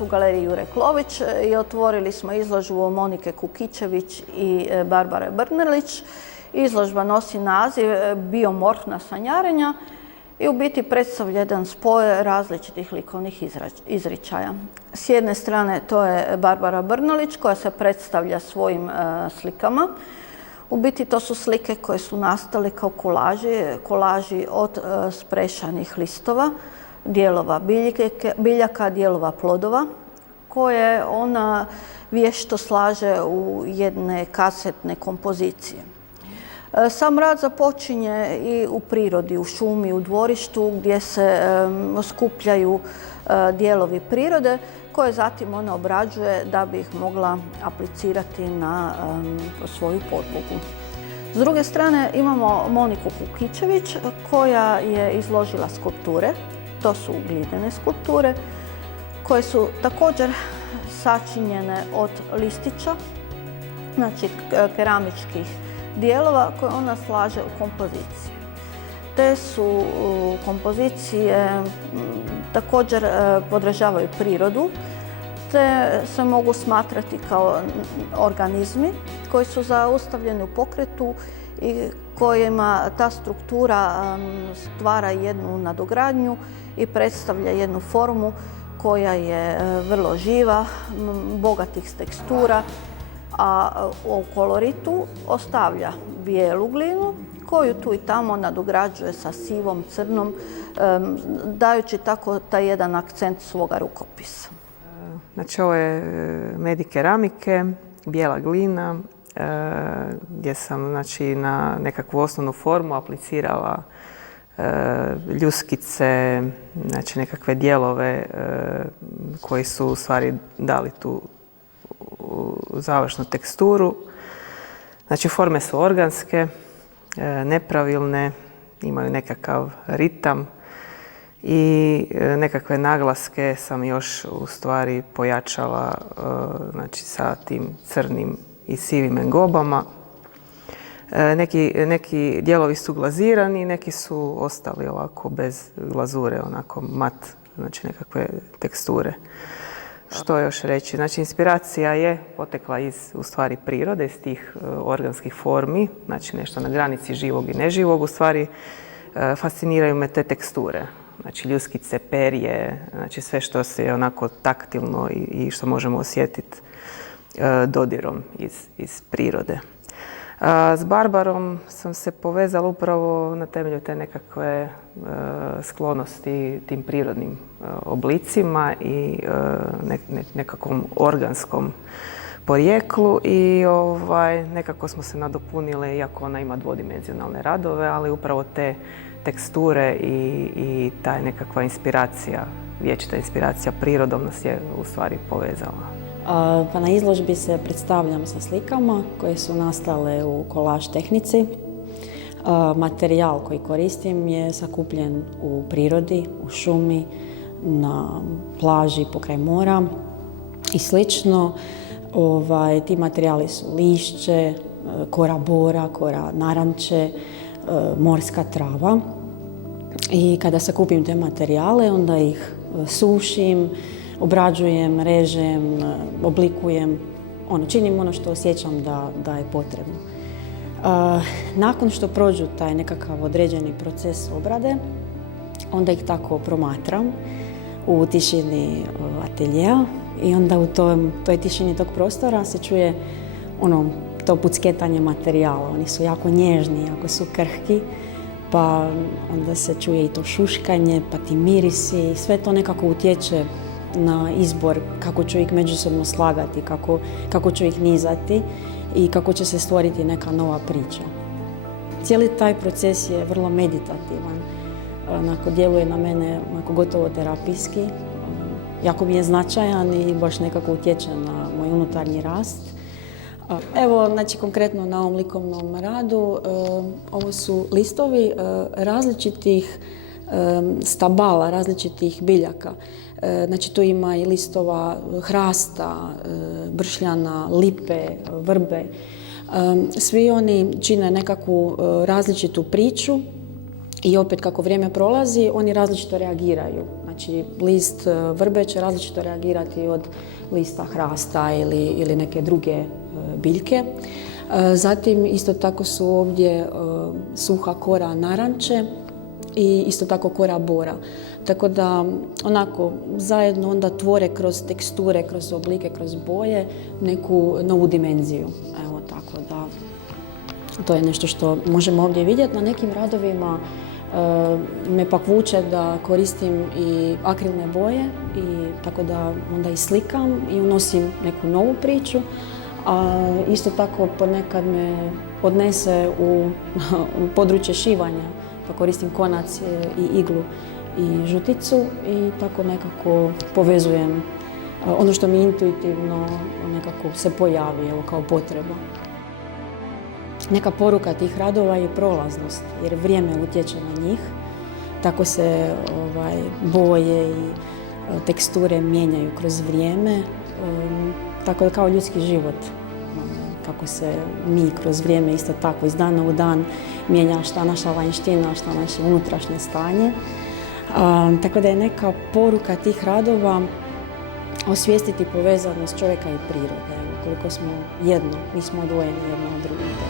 u galeriji Jure Klović i otvorili smo izložbu Monike Kukičević i Barbare Brnelić. Izložba nosi naziv Biomorfna sanjarenja i u biti predstavlja jedan spoj različitih likovnih izričaja. S jedne strane to je Barbara Brnelić koja se predstavlja svojim slikama. U biti to su slike koje su nastale kao kolaži od sprešanih listova, dijelova biljaka, dijelova plodova, koje ona vješto slaže u jedne kasetne kompozicije. Sam rad započinje i u prirodi, u šumi, u dvorištu gdje se skupljaju dijelovi prirode koje zatim ona obrađuje da bi ih mogla aplicirati na svoju podlogu. S druge strane imamo Moniku Kukičević koja je izložila skulpture. To su glinene skulpture koje su također sačinjene od listića, znači keramičkih dijelova koje ona slaže u kompozicije. Te su kompozicije također podržavaju prirodu, te se mogu smatrati kao organizmi koji su zaustavljeni u pokretu i kojima ta struktura stvara jednu nadogradnju i predstavlja jednu formu koja je vrlo živa, bogatih tekstura, a u koloritu ostavlja bijelu glinu koju tu i tamo nadograđuje sa sivom, crnom, dajući tako taj jedan akcent svoga rukopisa. Znači ovo je medij keramike, bijela glina, gdje sam znači, na nekakvu osnovnu formu aplicirala ljuskice, znači nekakve dijelove koji su u stvari dali tu završnu teksturu. Znači forme su organske, nepravilne, imaju nekakav ritam i nekakve naglaske sam još u stvari pojačala znači, sa tim crnim i sivim engobama. Neki dijelovi su glazirani, neki su ostali ovako bez glazure, onako mat, znači nekakve teksture. Što još reći? Znači, inspiracija je potekla iz, u stvari, prirode, iz tih organskih formi, znači nešto na granici živog i neživog. U stvari, fasciniraju me te teksture. Znači, ljuskice, perje, znači sve što se onako taktilno i što možemo osjetiti dodirom iz prirode. S Barbarom sam se povezala upravo na temelju te nekakve sklonosti tim prirodnim oblicima i nekakvom organskom porijeklu i nekako smo se nadopunile, iako ona ima dvodimenzionalne radove, ali upravo te teksture i ta nekakva inspiracija, vječita inspiracija prirodom nas je u stvari povezala. Pa na izložbi se predstavljam sa slikama koje su nastale u kolaž tehnici. Materijal koji koristim je sakupljen u prirodi, u šumi, na plaži pokraj mora i slično. Ti materijali su lišće, kora bora, kora naranče, morska trava. I kada sakupim te materijale, onda ih sušim, obrađujem, režem, oblikujem, činim ono što osjećam da je potrebno. Nakon što prođu taj nekakav određeni proces obrade, onda ih tako promatram u tišini ateljeja i onda u toj tišini tog prostora se čuje to pucketanje materijala. Oni su jako nježni, jako su krhki, pa onda se čuje i to šuškanje, pa ti mirisi, sve to nekako utječe na izbor kako ću ih međusobno slagati, kako ću ih nizati i kako će se stvoriti neka nova priča. Cijeli taj proces je vrlo meditativan, djeluje na mene gotovo terapijski, jako mi je značajan i baš nekako utječe na moj unutarnji rast. Evo, znači konkretno na ovom likovnom radu, ovo su listovi različitih stabala, različitih biljaka. Znači tu ima i listova hrasta, bršljana, lipe, vrbe. Svi oni čine nekakvu različitu priču i opet kako vrijeme prolazi, oni različito reagiraju. Znači Znači, list vrbe će različito reagirati od lista hrasta ili neke druge biljke. Zatim, isto tako su ovdje suha kora naranče i isto tako kora bora. Tako da, onako, zajedno onda tvore kroz teksture, kroz oblike, kroz boje neku novu dimenziju. Evo, tako da, to je nešto što možemo ovdje vidjeti. Na nekim radovima me pak vuče da koristim i akrilne boje, i tako da onda i slikam i unosim neku novu priču. A isto tako ponekad me odnese u područje šivanja, pa koristim konac i iglu i žuticu i tako nekako povezujem ono što mi intuitivno nekako se pojavi kao potreba. Neka poruka tih radova je prolaznost, jer vrijeme utječe na njih. Tako se boje i teksture mijenjaju kroz vrijeme, tako da kao ljudski život. Kako se mi kroz vrijeme isto tako iz dana u dan mijenja šta naša vanjština, šta naše unutrašnje stanje. Tako da je neka poruka tih radova osvijestiti povezanost čovjeka i prirode. Koliko smo jedno, nismo odvojeni jedno od drugog.